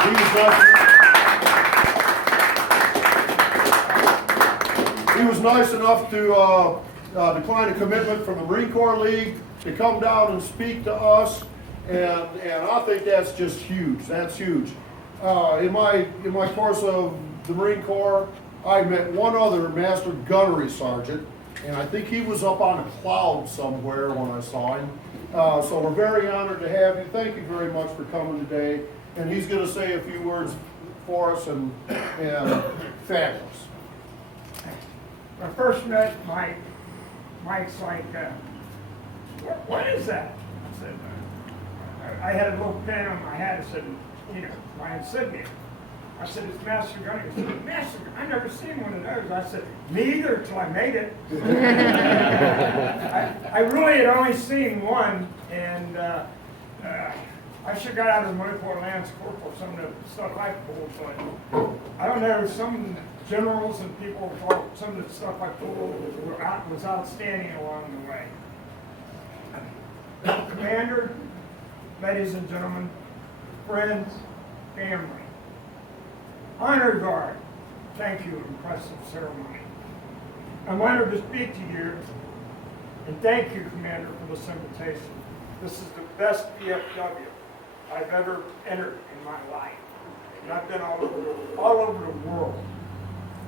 He was nice enough to decline a commitment from the Marine Corps League to come down and speak to us, and I think that's just huge. That's huge. In my course of the Marine Corps, I met one other Master Gunnery Sergeant, and I think he was up on a cloud somewhere when I saw him. So we're very honored to have you. Thank you very much for coming today. And he's going to say a few words for us, and fabulous. When I first met Mike, Mike's like, what is that? I said, I had a little pen on my hat. I said, you know, my insignia. I said, it's Master Gunny. He said, Master Gunny? I never seen one of those. I said, me either, till I made it. I really had only seen one, and I should have got out of the Marine Corps Lance Corporal some of the stuff I pulled, but I don't know, some generals and people thought some of the stuff I pulled was outstanding along the way. Commander, ladies and gentlemen, friends, family, honor guard, thank you, impressive ceremony. I'm honored to speak to you, and thank you, Commander, for this invitation. This is the best VFW I've ever entered in my life. And I've been all over the world,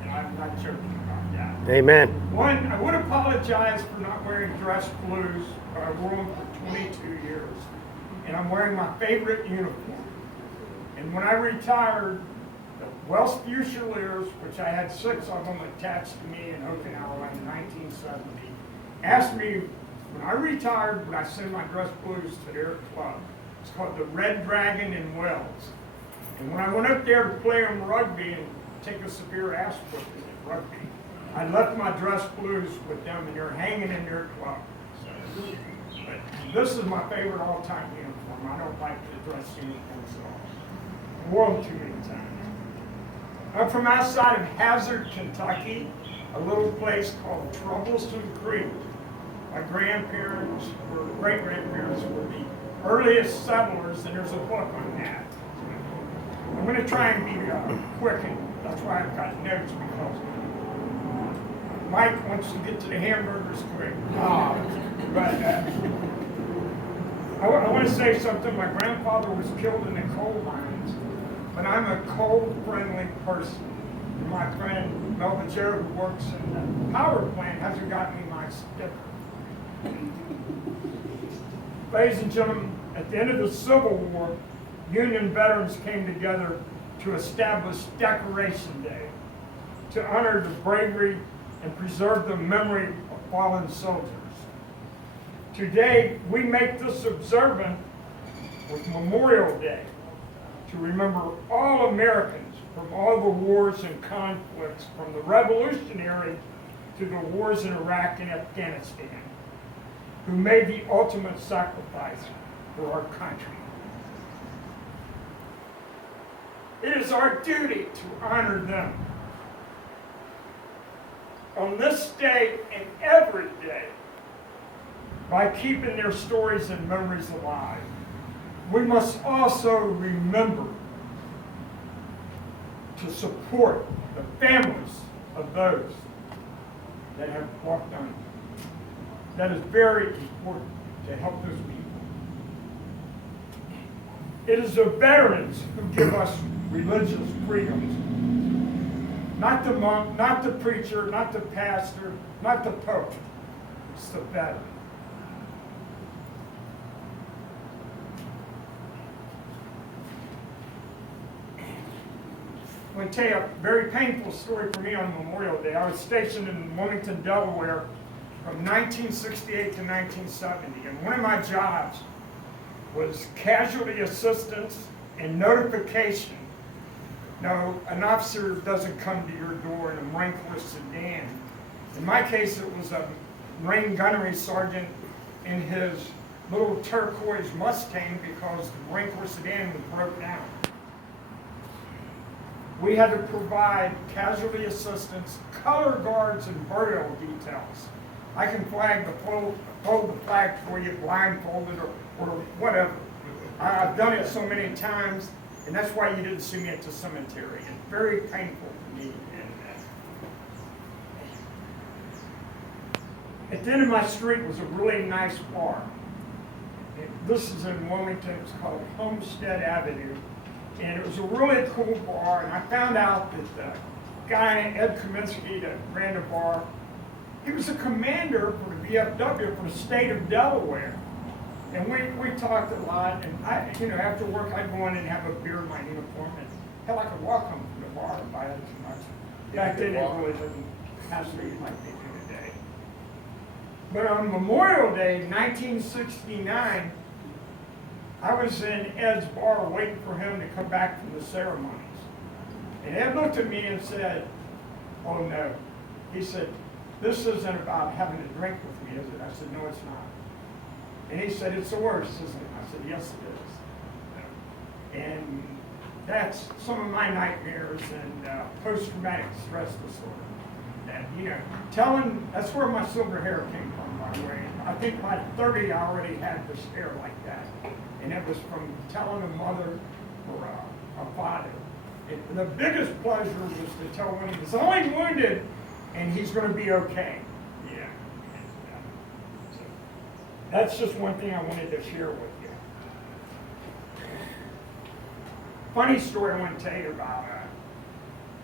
and I'm not joking about that. Amen. One, I would apologize for not wearing dress blues, but I wore them for 22 years. And I'm wearing my favorite uniform. And when I retired, the Welsh Fusiliers, which I had 6 of them attached to me in Okinawa in 1970, asked me, when I retired, would I send my dress blues to their club. It's called the Red Dragon in Wales. And when I went up there to play them rugby and take a severe ass whooping at rugby, I left my dress blues with them, and they're hanging in their club. But this is my favorite all-time uniform. I don't like the dress uniforms at all. I wore them too many times. I'm from outside of Hazard, Kentucky, a little place called Troublesome Creek. My grandparents, or great-grandparents, were the earliest settlers, and there's a book on that. I'm going to try and be quick, and that's why I've got notes, because Mike wants to get to the hamburgers quick. But I want to say something. My grandfather was killed in the coal mines, but I'm a coal-friendly person. And my friend Melvin Joe, who works in the power plant, hasn't got me my sticker. Ladies and gentlemen, at the end of the Civil War, Union veterans came together to establish Decoration Day to honor the bravery and preserve the memory of fallen soldiers. Today, we make this observant with Memorial Day to remember all Americans from all the wars and conflicts, from the Revolutionary to the wars in Iraq and Afghanistan, who made the ultimate sacrifice for our country. It is our duty to honor them. On this day and every day, by keeping their stories and memories alive, we must also remember to support the families of those that have walked on. That is very important to help those people. It is the veterans who give us religious freedoms. Not the monk, not the preacher, not the pastor, not the pope. It's the veteran. I'm going to tell you a very painful story for me on Memorial Day. I was stationed in Wilmington, Delaware from 1968 to 1970, and one of my jobs was casualty assistance and notification. No, an officer doesn't come to your door in a Marine Corps sedan. In my case, it was a Marine gunnery sergeant in his little turquoise Mustang because the Marine Corps sedan was broke down. We had to provide casualty assistance, color guards, and burial details. I can fold the flag for you blindfolded or whatever. I've done it so many times And that's why you didn't see me at the cemetery. It's very painful for me. And, at the end of my street was a really nice bar. And this is in Wilmington. It's called Homestead Avenue. And it was a really cool bar. And I found out that the guy, Ed Kaminsky, that ran the bar, he was a commander for the VFW for the state of Delaware. And we talked a lot, and after work I'd go in and have a beer in my uniform, and hell, I could walk home from the bar and buy it too much. Back then it really didn't have to be like they do today. But on Memorial Day, 1969, I was in Ed's bar waiting for him to come back from the ceremonies. And Ed looked at me and said, "Oh no." He said, "This isn't about having a drink with me, is it?" I said, "No, it's not." And he said, "It's the worst, isn't it?" I said, "Yes, it is." And that's some of my nightmares and post-traumatic stress disorder. And, that's where my silver hair came from, by the way. I think by 30, I already had this hair like that. And it was from telling a mother or a father. The biggest pleasure was to tell when he was only wounded and he's going to be okay. Yeah. So that's just one thing I wanted to share with you. Funny story I want to tell you about.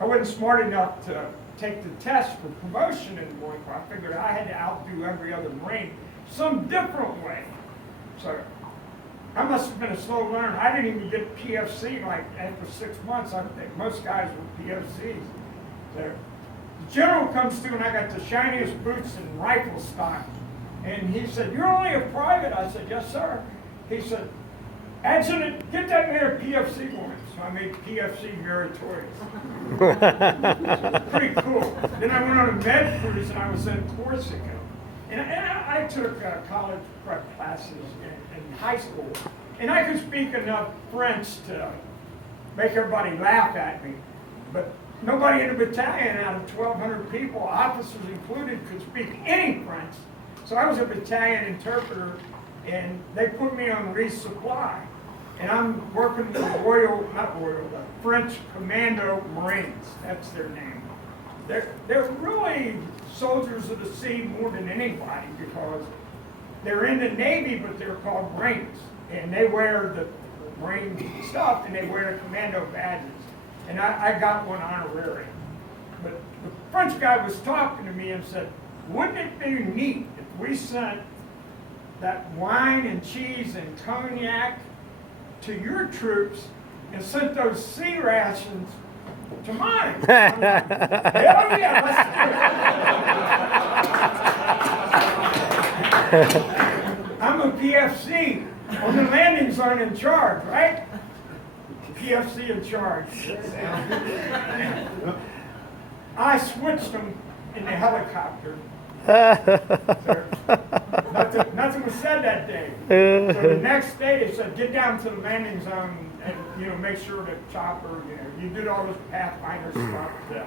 I wasn't smart enough to take the test for promotion in the Marine Corps. I figured I had to outdo every other Marine some different way. So I must have been a slow learner. I didn't even get PFC like after 6 months. I think most guys were PFCs. So the general comes through and I got the shiniest boots and rifle stock. And he said, "You're only a private." I said, "Yes, sir." He said, "Adjutant, get that man a PFC warrant." So I made PFC meritorious. Pretty cool. Then I went on a med cruise and I was in Corsica. And I took college prep classes in high school. And I could speak enough French to make everybody laugh at me. But nobody in the battalion out of 1,200 people, officers included, could speak any French. So I was a battalion interpreter, and they put me on resupply. And I'm working with the French Commando Marines. That's their name. They're really soldiers of the sea more than anybody because they're in the Navy, but they're called Marines. And they wear the Marine stuff, and they wear the commando badges. And I got one honorary. But the French guy was talking to me and said, "Wouldn't it be neat if we sent that wine and cheese and cognac to your troops and sent those sea rations to mine?" I'm like, "Hell yeah, let's do it." I'm a PFC on the landing zone in charge, right? PFC in charge. I switched them in the helicopter. Nothing was said that day. So the next day they said, "Get down to the landing zone and make sure the chopper, you did all this Pathfinder stuff to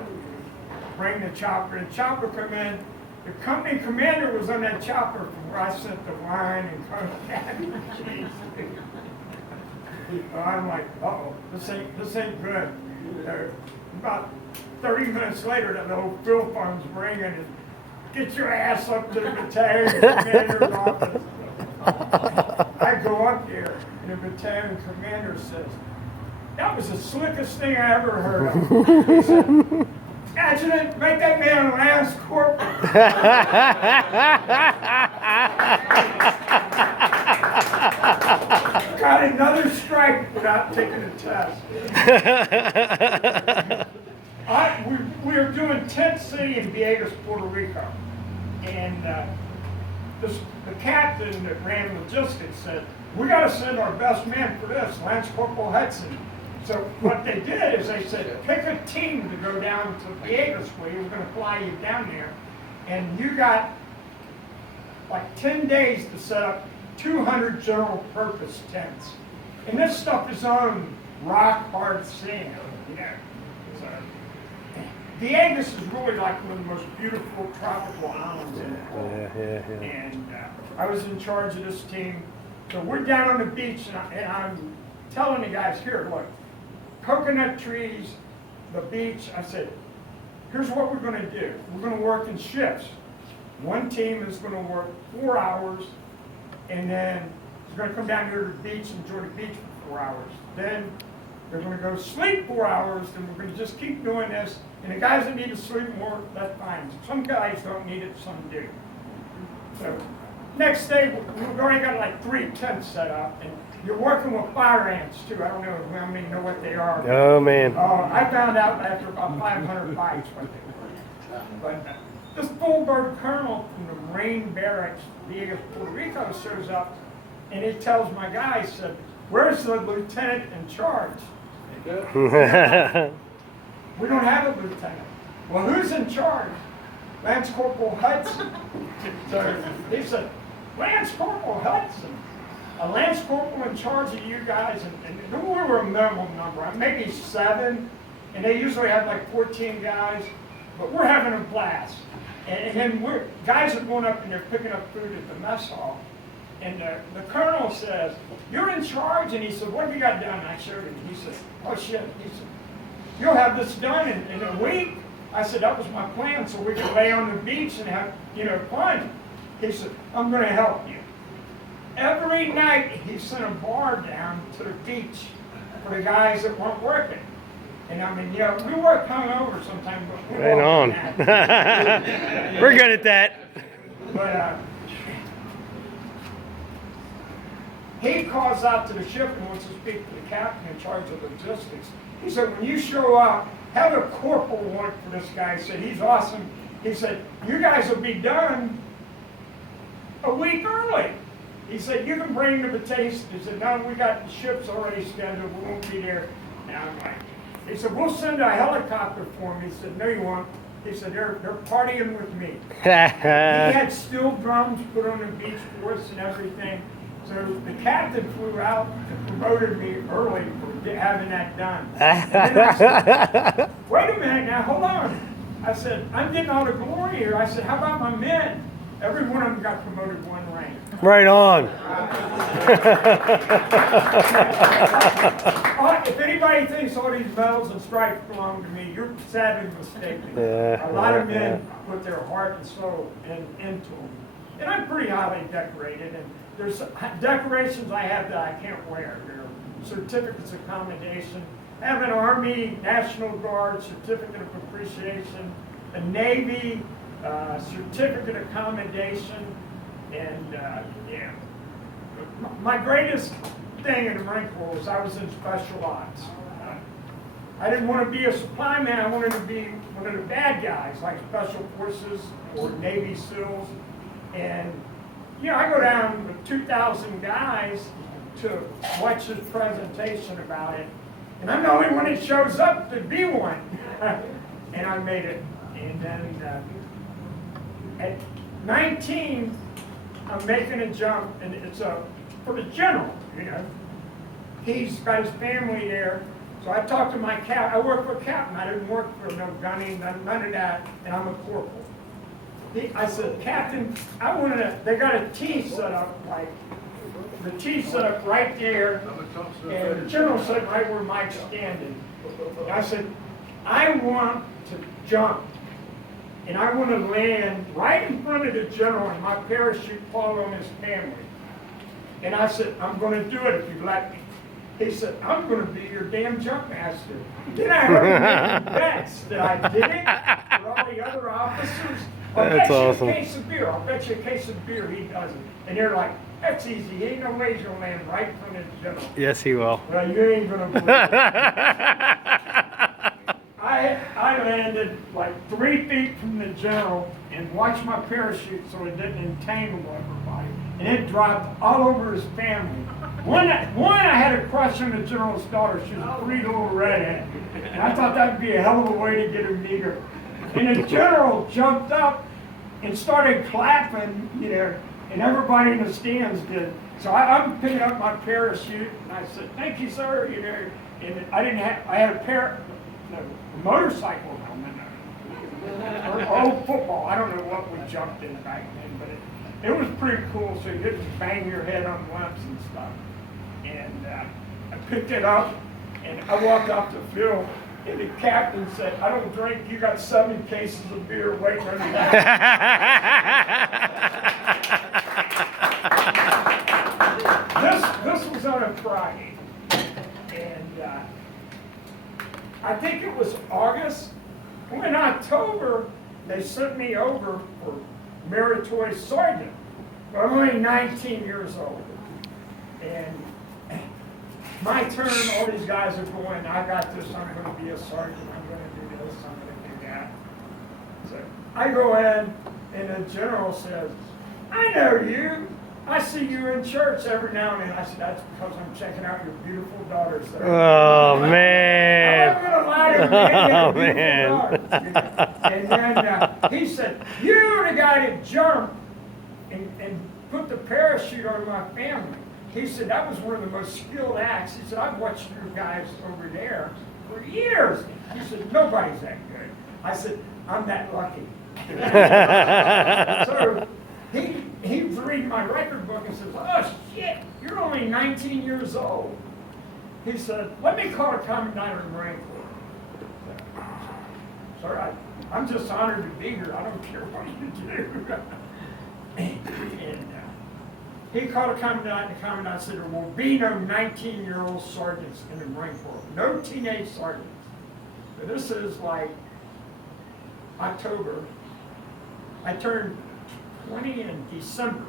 bring the chopper." And the chopper come in. The company commander was on that chopper from where I sent the wine and cognac and cheese. I'm like, "Uh-oh, this ain't good." About 30 minutes later, that old Phil phone's ringing and, "Get your ass up to the battalion commander's office." I go up there, and the battalion commander says, "That was the slickest thing I ever heard of." He said, "Adjutant, make that man a lance corporal." Got another strike without taking a test. We were doing Tent City in Vieques, Puerto Rico. And the captain that ran logistics said, "We got to send our best man for this, Lance Corporal Hudson." So what they did is they said, "Pick a team to go down to Vieques where we're going to fly you down there. And you got like 10 days to set up 200 general purpose tents." And this stuff is on rock hard sand, So Vieques is really like one of the most beautiful tropical islands in the world. Yeah. And I was in charge of this team. So we're down on the beach, and I'm telling the guys, "Here, look, coconut trees, the beach. I said, here's what we're gonna do. We're gonna work in shifts. One team is gonna work 4 hours, and then it's gonna come down here to the beach and enjoy the beach for 4 hours. Then they're gonna go sleep 4 hours, and we're gonna just keep doing this. And the guys that need to sleep more, that's fine. Some guys don't need it, some do. So next day, we've already got like 3 tents set up, and you're working with fire ants too. I don't know how many know what they are. Oh man. I found out after about 500 bites what they were. But this full-bird colonel from the Marine Barracks, Viegas, Puerto Rico, shows up, and he tells my guy, he said, "Where's the lieutenant in charge?" We don't have a lieutenant. Well, who's in charge? Lance Corporal Hudson. So he said, Lance Corporal Hudson. A Lance Corporal in charge of you guys, and we were a minimum number, maybe 7, and they usually have like 14 guys, but we're having a blast. And then guys are going up and they're picking up food at the mess hall. And the colonel says, "You're in charge?" And he said, "What have you got done?" And I showed him. He said, "Oh shit." He said, "You'll have this done in a week." I said, "That was my plan, so we could lay on the beach and have, fun." He said, "I'm going to help you." Every night he sent a bar down to the beach for the guys that weren't working. And I mean, we work hungover sometimes, but we Right on. We're good at that. But he calls out to the ship and wants to speak to the captain in charge of logistics. He said, "When you show up, have a corporal work for this guy." He said, "He's awesome." He said, "You guys will be done a week early." He said, "You can bring the taste." He said, "No, we got the ships already scheduled. We won't be there." And I'm like, he said, "We'll send a helicopter for him." He said, "No, you won't." He said, they're partying with me." He had steel drums put on the beach for us and everything. So the captain flew out and promoted me early for having that done. And then I said, "Wait a minute now, hold on." I said, "I'm getting all the glory here." I said, "How about my men?" Every one of them got promoted 1 rank. Right on. If anybody thinks all these medals and stripes belong to me, you're sadly mistaken. Yeah, A lot of men put their heart and soul into them. And I'm pretty highly decorated, and there's decorations I have that I can't wear. There are certificates of commendation. I have an Army National Guard certificate of appreciation, a Navy certificate of commendation, and my greatest thing in the Marine Corps was I was in special ops. I didn't want to be a supply man. I wanted to be one of the bad guys, like Special Forces or Navy SEALs. And I go down with 2,000 guys to watch this presentation about it, and I'm the only one that shows up to be one. And I made it. And then at 19, I'm making a jump, and it's for the general, He's got his family there. So I talked to my captain. I work for a captain. I didn't work for no gunny, none of that, and I'm a corporal. I said, "Captain, they got a tee set up, like, the tee set up right there, and the general said right where Mike's standing." And I said, "I want to jump, and I want to land right in front of the general, and my parachute fall on his family." And I said, "I'm going to do it if you let me." He said, "I'm going to be your damn jump master." Then I heard him bets that I did it for all the other officers. I'll That's bet you awesome. a case of beer. I'll bet you a case of beer he doesn't. And they're like, "That's easy. He ain't no way he's going to land right in front of the general." Yes, he will. Well, you ain't going to believe it. I landed like 3 feet from the general and watched my parachute so it didn't entangle everybody. And it dropped all over his family. One, I had a crush on the general's daughter. She was a pretty little redhead. And I thought that'd be a hell of a way to get her meet her. And the general jumped up and started clapping, and everybody in the stands did. So I'm picking up my parachute, and I said, "Thank you, sir." And I had a motorcycle helmet, or old football. I don't know what we jumped in back then, but it was pretty cool. So you didn't bang your head on lumps and stuff. And I picked it up, And I walked off the field, and the captain said, "I don't drink. You got 7 cases of beer waiting on you." This was on a Friday, and I think it was August. Well, in October, they sent me over for meritorious sergeant. But I'm only 19 years old, and my turn. All these guys are going, "I got this. I'm going to be a sergeant. I'm going to do this. I'm going to do that." So I go in, and the general says, "I know you. I see you in church every now and then." I said, "That's because I'm checking out your beautiful daughters there." Oh, man. I'm not going to lie to you, man. Oh, Beautiful man. daughters. And then he said, "You're the guy that jumped and put the parachute on my family." He said, "That was one of the most skilled acts." He said, "I've watched you guys over there for years." He said, "Nobody's that good." I said, "I'm that lucky." So he was reading my record book and says, "Oh shit, you're only 19 years old." He said, "Let me call the commandant of the Marine Corps." Sir, I'm just honored to be here. I don't care what you do. And he called the commandant, and the commandant said, "There will be no 19-year-old sergeants in the Marine Corps. No teenage sergeants." But this is like October. I turned 20 in December.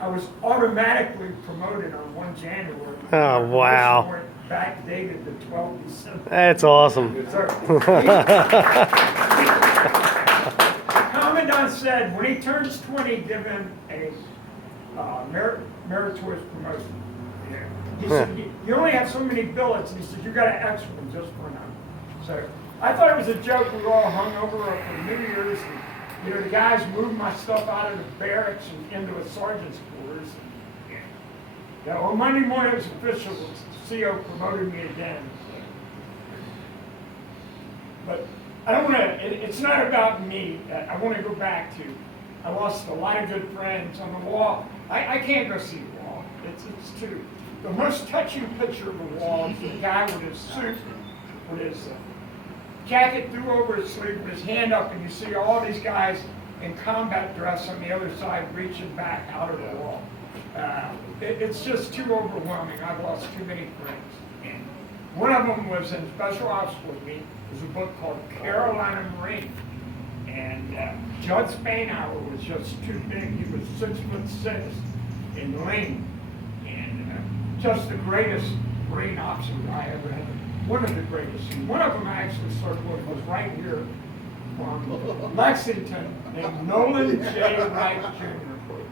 I was automatically promoted on 1 January. Oh, wow. Promotion went backdated to 12 December. That's awesome. So, Commandant said when he turns 20, give him a meritorious promotion. Yeah. He said, "You only have so many billets," and he said, "You got an extra one just for now." So I thought it was a joke. We were all hung over for New Year's, and the guys moved my stuff out of the barracks and into a sergeant's quarters. And, on Monday morning it was official. The CO promoted me again. But I don't want to, it's not about me. I want to go back to, I lost a lot of good friends on the wall. I can't go see the wall. It's too, the most touching picture of the wall is the guy with his suit, with his jacket threw over his sleeve, with his hand up, and you see all these guys in combat dress on the other side reaching back out of the wall. It's just too overwhelming. I've lost too many friends. And one of them was in special ops with me. There's a book called Carolina Marine. And Judd Spanauer was just too big. He was 6'6" and lean. And just the greatest Marine officer I ever had. One of the greatest. And one of them I actually started with was right here from Lexington, named Nolan J. Wright Jr.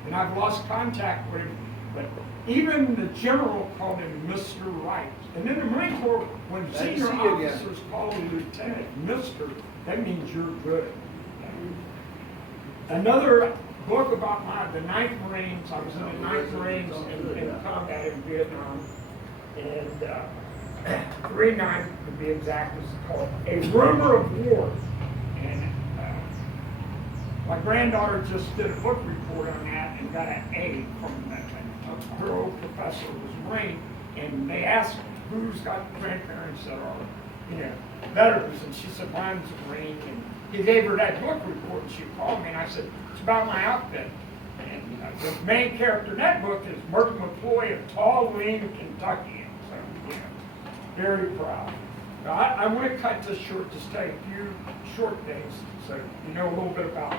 And I've lost contact with him. But even the general called him Mr. Wright. And in the Marine Corps, when senior officers call a lieutenant Mr., that means you're good. Another book about the 9th Marines. I was in the 9th Marines in combat in Vietnam. And 3-9 to be exact, is called A Rumor of War. And my granddaughter just did a book report on that and got an A from that. Her old professor was Marine, and they asked who's got grandparents that are, veterans, and she said mine's a Marine. And he gave her that book report, and she called me, and I said it's about my outfit. And the main character in that book is Merton McCoy of tall, lean Kentucky. So, very proud. Now, I want to cut this short, just tell you a few short things, so you know a little bit about me.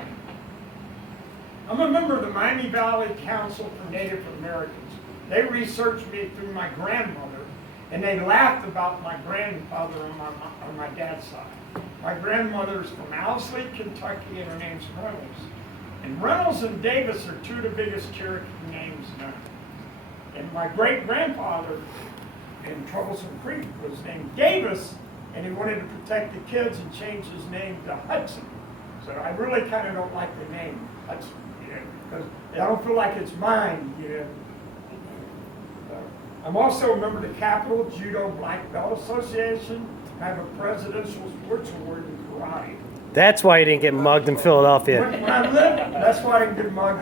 I'm a member of the Miami Valley Council for Native Americans. They researched me through my grandmother, and they laughed about my grandfather on my dad's side. My grandmother's from Owsley, Kentucky, and her name's Reynolds. And Reynolds and Davis are two of the biggest Cherokee names known. And my great-grandfather in Troublesome Creek was named Davis, and he wanted to protect the kids and changed his name to Hudson. So I really kind of don't like the name Hudson, because I don't feel like it's mine, I'm also a member of the Capital Judo Black Belt Association. I have a presidential sports award in karate. That's why you didn't get mugged in Philadelphia. When I lived, that's why I didn't get mugged.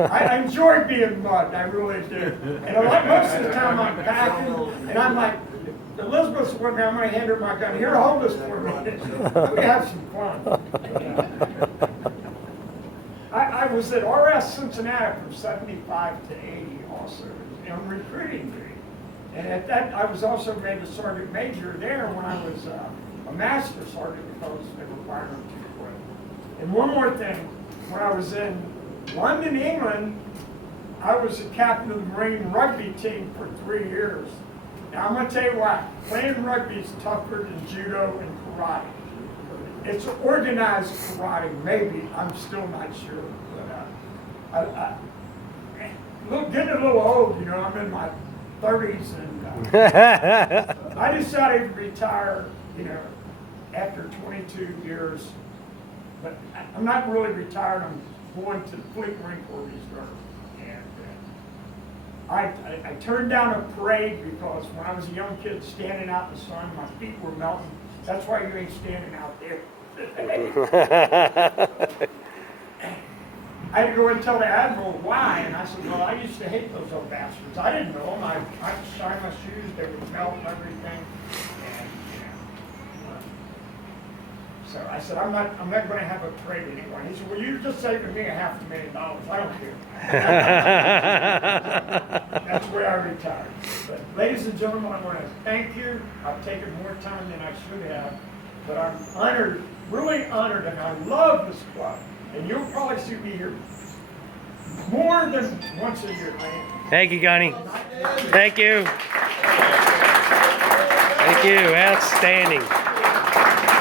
I enjoy being mugged, I really do. And a lot, most of the time I'm packing, and I'm like, Elizabeth's with me, I'm gonna hand her my gun. Here, hold this for me. Let me have some fun. I was at RS Cincinnati from 75 to 80 also, on recruiting duty. And at that, I was also made a sergeant major there when I was a master sergeant because they required them to quit. And one more thing, when I was in London, England, I was the captain of the Marine rugby team for 3 years. Now I'm gonna tell you what, playing rugby is tougher than judo and karate. It's organized karate, maybe, I'm still not sure. But look, getting a little old, you know, I'm in my 30s and I decided to retire, you know, after 22 years. But I'm not really retired, I'm going to the Fleet Marine Corps Reserve. And I turned down a parade because when I was a young kid standing out in the sun, my feet were melting. That's why you ain't standing out there. I had to go and tell the Admiral why, and I said, well, I used to hate those old bastards. I didn't know them. I'd shine my shoes, they would melt and everything. And, you know, so I said, I'm not going to have a parade anymore. He said, well, you're just saving me $500,000. I don't care. That's where I retired. But ladies and gentlemen, I want to thank you. I've taken more time than I should have, but I'm honored, really honored, and I love this club. And you'll probably see me here more than once a year. Thank you, Gunny. Thank you. Thank you. Outstanding.